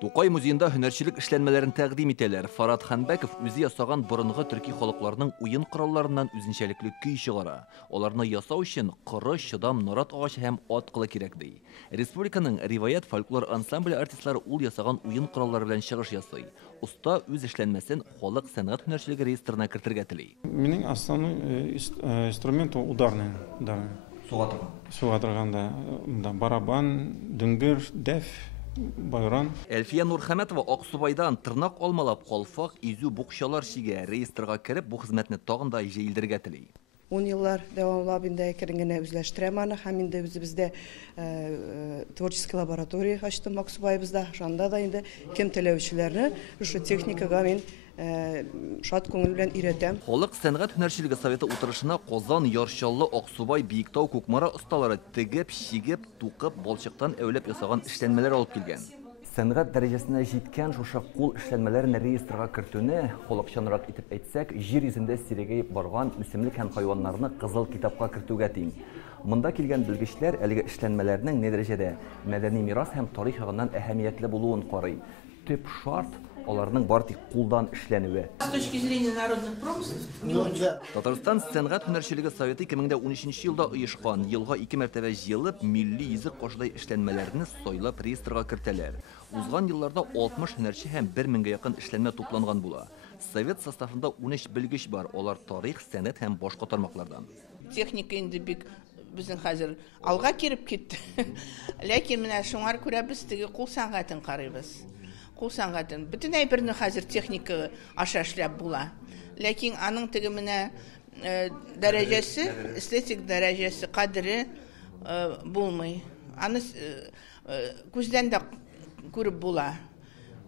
Тукай музейында һөнәрчелек эшләнмәләрен тәкъдим итәләр. Фарат Ханбәков үзе ясаган борынгы төрки халыкларының уен коралларыннан үзенчәлекле көй чыгара. Аларны ясау өчен коры, чыдам, нарат агачы һәм ат кылы кирәк ди. Республиканың риваят фольклор ансамбле артистлары ул ясаган уен кораллары белән чыгыш ясый. Уста үз эшләнмәсен халык сәнгать һөнәрчелеге реестрына кертергә тели. Минең основной инструмент ударный. Суга торганда барабан, дөңгер, дәф, байран. Әлфия Нурхәмәтова Аксубайдан тырнак алмалап калфак, изү букчалар чигә реестрга кереп бу хезмәтне тагын да җәелдергә тели. 10 еллар дәвамлап инде киренгәне үзләштерәм аны һәм инде үзебездә творческий лаборатория ачтым Аксубайбызда. Шанда да инде кем теләүчеләрне шушы техникага мин шат күңел белән өйрәтәм. Халык сәнгать һөнәрчелеге советы утырышына Казан, Ярчаллы, Аксубай, Биектау, Кукмара осталары тегеп, чигеп, тукып, балчыктан әүләп ясаган эшләнмәләр алып килгән. Сәнгать дәрәҗәсенә җиткән шушы кул эшләнмәләрен реестрга кертүне, халыкчанрак итеп әйтсәк, җир йөзендә сирәгәеп барган үсемлек һәм хайваннарны кызыл китапка кертүгә тиң. Монда килгән белгечләр әлеге эшләнмәләрнең не дәрәҗәдә мәдәни мирас һәм тарих ягыннан әһәмиятле булуын карый. Төп шарт аларның бар тик кулдан эшләнүе. С точки зрения народных промыслов, Татарстан сәнгать һөнәрчелеге советы 2013 елда оешкан. Елга 2 мәртәбә җыелып, милли йөзек кашдай эшләнмәләрне сайлап реестрга кертәләр. Узган елларда 60 һөнәрче һәм 1000-гә якын эшләнмә тупланган була. Совет составында 13 белгеч бар. Алар тарих, сәнгать һәм башка тармаклардан. техника инде бик безнең хәзер алга киреп китте. Ләкин менә шуңар күрә без теге кул сәнгатен карыйбыз. Кул сәнгатен бөтен әйберне хәзер техника аша эшләп була. Ләкин аның теге менә дәрәҗәсе, эстетик дәрәҗәсе, кадере булмый. Аны күздән дә күреп була.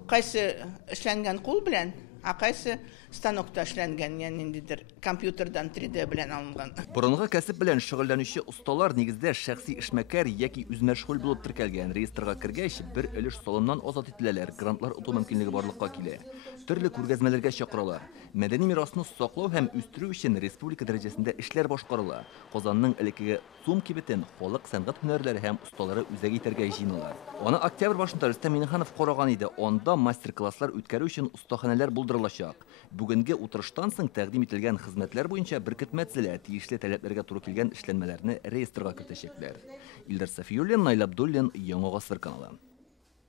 Кайсы эшләнгән кул белән, а кайсы станокта эшләнгән, ягъни ниндидер компьютердан 3D белән алынган. Борынгы кәсеп белән шөгыльләнүче осталар нигездә шәхси эшмәкәр яки үзмәшгуль булып теркәлгән. Реестрга кергәч, бер өлеш салымнан азат ителәләр, грантлар уту мөмкинлеге барлыкка килә. Төрле күргәзмәләргә чакыралар. Мәдәни мирасны саклау һәм үстерү өчен республика дәрәҗәсендә эшләр башкарыла. Казанның элекеге Сум кибетен халык сәнгать һөнәрләре һәм осталары үзәк итәргә җыйналар. Аны октябрь башында Рөстәм Миннеханов караган иде. Анда мастер-класслар үткәрү өчен остаханәләр булдырылачак. Бүгенге утырыштан соң тәкъдим ителгән хезмәтләр буенча Бөркет Мәтзилә тиешле таләпләргә туры килгән эшләнмәләрне реестрга кертәчәкләр. Илдар Сафиуллин, Наил Абдуллин, Яңа Гасыр каналы.